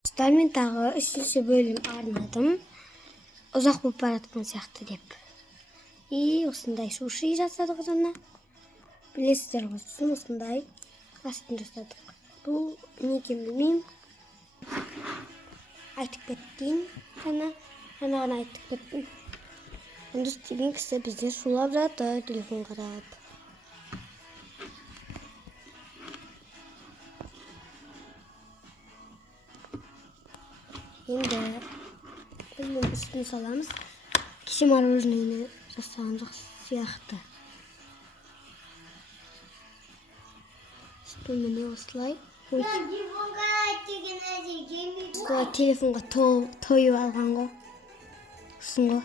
Мен тағы 3-бөлім арнадым. Ұзақ болып баратқан сияқты деп. Осындай суши жасадық жаңа. Білесіздер ғой, осындай астын жасадық. Бұл не екенін білмеймін. Айтып кеттім ғана айтып кеттім. Ондыс деген кісі бізде шулап жатыр, телефон қарап. Енді біз үстін саламыз. Кеше мороженені жасаған жақсы сияқты. Міне осылай. Телефонға тойып алған ғой. Ұсын ғой.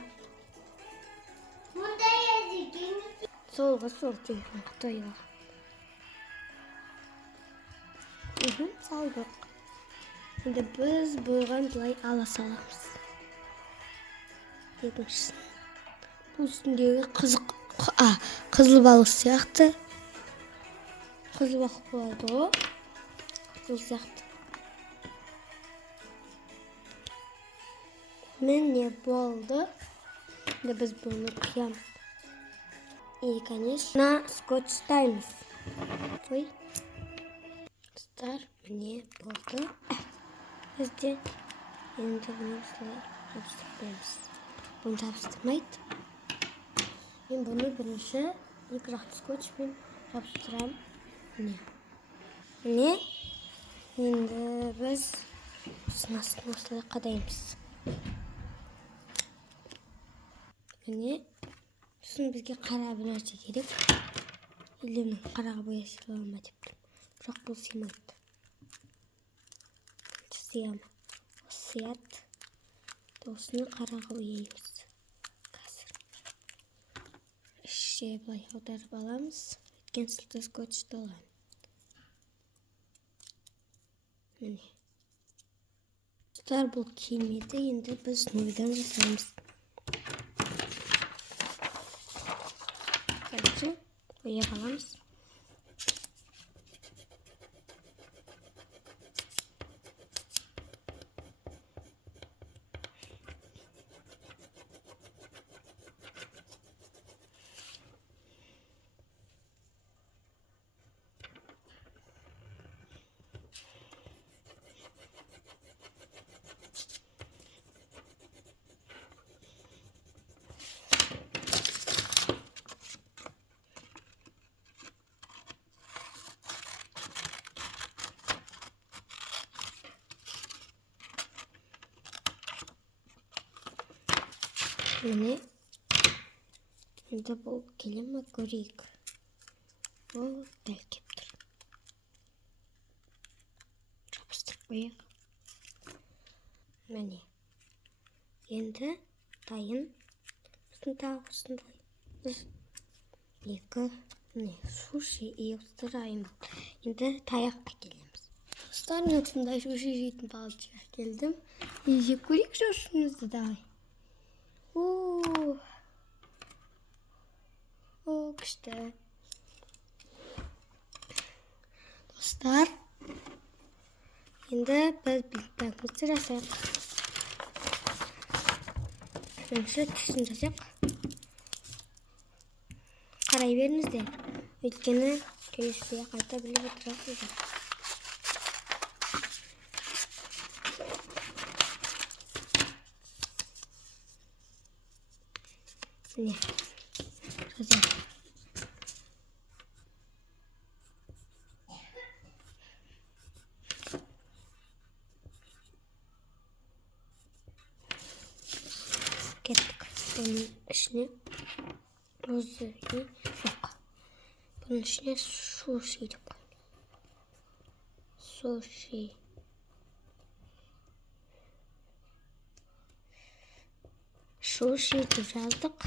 Сол телефонға тойып алған. Салдық. Енді біз бұған бұлай ала саламыз. Екіншісін. Бұл үстіндегі қызыл балық сияқты. Қызыл балық болады ғой. Қызыл сияқты. Міне болды. Енді біз бұны қиямыз. Конечно, скотчтаймыз. Ой. Міне болды. Бізде енді бұны осылай жабыстырмаймыз. Бұны жабыстырмайды. Мен бұны бірінші екі жақты скотчпен жабыстырам. Міне. Енді біз сынасын осылай қадаймыз. Міне. Сосын бізге қара бір нәрсе керек. Елемнің қараға боясы болма деп. Бірақ бұл сыймайды. Сияды. Осыны қараға бояймыз. Қазір. Ішше былай аударып аламыз. Өткен сылты скотчты аламын. Міне. Бұл келмеді. Енді біз нойдан жасаймыз. Қазір бояп аламыз. Міне. Енді бұл келе ме көрейік. Ол дәл кеп тұр. Жабыстырып қояйық. Міне. Енді дайын. Біздің тағы осындай. Екі. Міне суши еуістірайын. Енді таяқ әкелеміз. Мен осындай суши жейтін балчық әкелдім. Жеп көрейік шошымызды давай. Күшті. Достар, енді біз блиндтімізді жасайық. Бірінші түсін жасайық. Қарай беріңіздер. Өйткені келесіде қайта біліп отырасыздар. Міне. Жазайық. Кеттік. Бұның ішіне розы жоқ. Бұның ішіне суши деп қойды. Суши. Суши деп жаздық.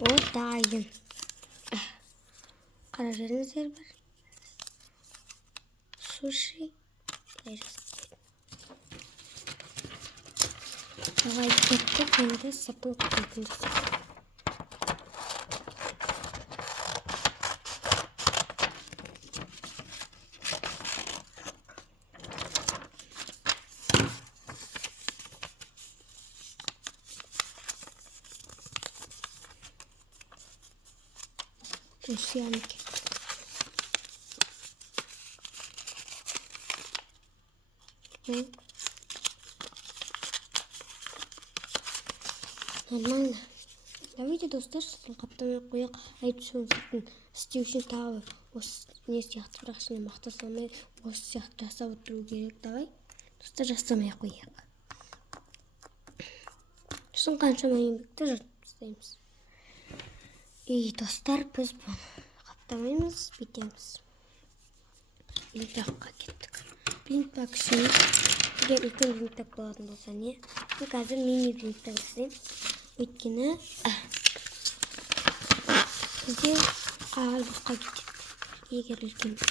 О, дайын. Қара жеріңіздер бір. Суши. Давай кеттік, енді сыртын қайтын жасайық. Сүйем екен. Нормально. Давайте, достар, қаптамай қояқ. Айтып соңсықтың істеу үшін тағы осы не сияқты, бірақ ішіне мақта салмай, осы сияқты жасап отыру керек. Давай, достар, жасамай қояқ. Сосын қаншама еңбекті жасаймыз. Достар, біз бұны қаптамаймыз, бүйтеміз. Блинд жаққа кеттік. Блинд пак үшін егер үлкен блинд пак болатын болса не? Мен қазір мини блинд пак жасаймын. Өйткені бізде босқа кетеді. Егер үлкен блинд пак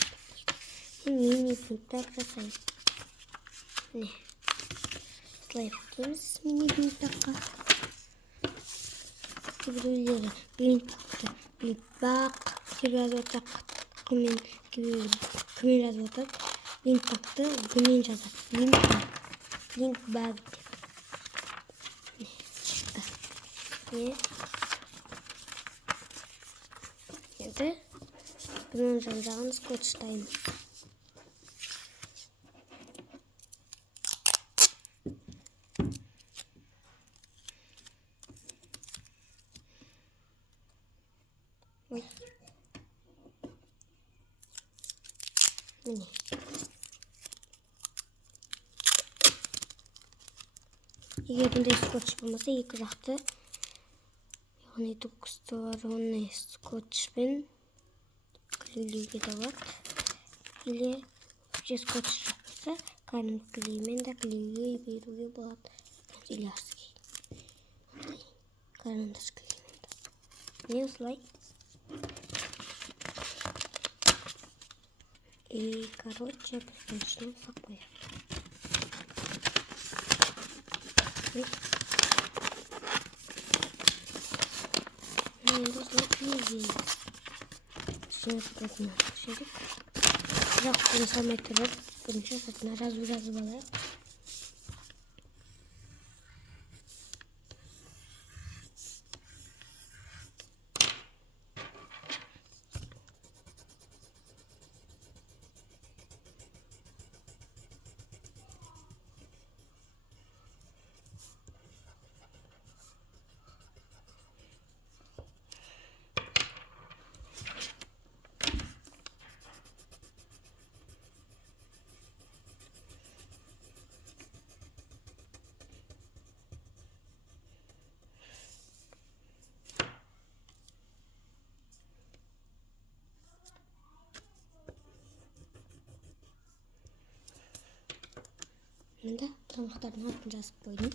мен мини блинд пак жасаймын. Міне. Слайд етеміз мини блинд пакқа. Кейбіреулері блинд пак деп жазып отыр. Кіммен жазып отыр. Блинд пакты гүмен жазады. Блинд баг деп. Енді бұның жан-жағын скотчтаймыз. Міне. Егер бұндай скотч болмаса, екі жақты яғни двухсторонний скотчпен клейлеуге де болады. Или вообще скотч жоқ болса, карандаш клеймен де клеюге беруге болады. Канцелярский. Карандаш клеймен де. Не осылай. И, короче, начнем с обоев. Енді осылай клеейміз. Ішіне сыртына шедік. Бірақ бұны салмай тұрып, бірінші сыртына жазып алайық. Енді тамақтардың атын жазып қойдым.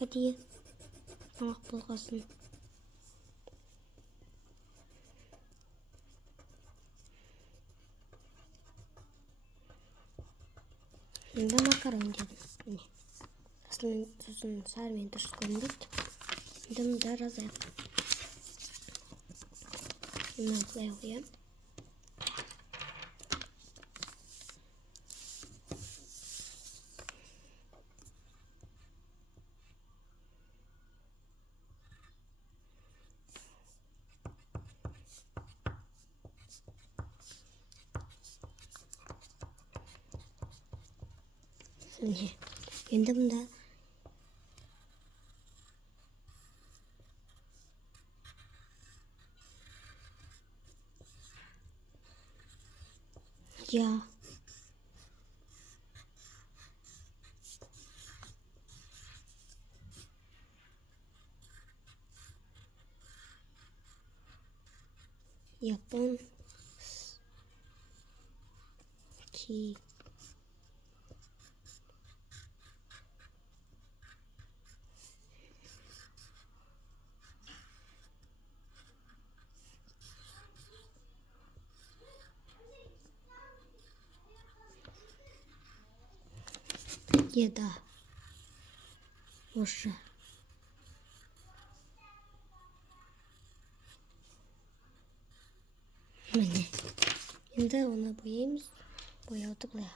Әдейі тамақ болғасын. Енді макарон дедім. Міне. Сосын сарымен дұрыс көрінбейді. Енді мұнда жазайық. Мына былай қоям. Енді бұнда Япон ки еда осы. Міне. Енді оны бояймыз. Бояуды былай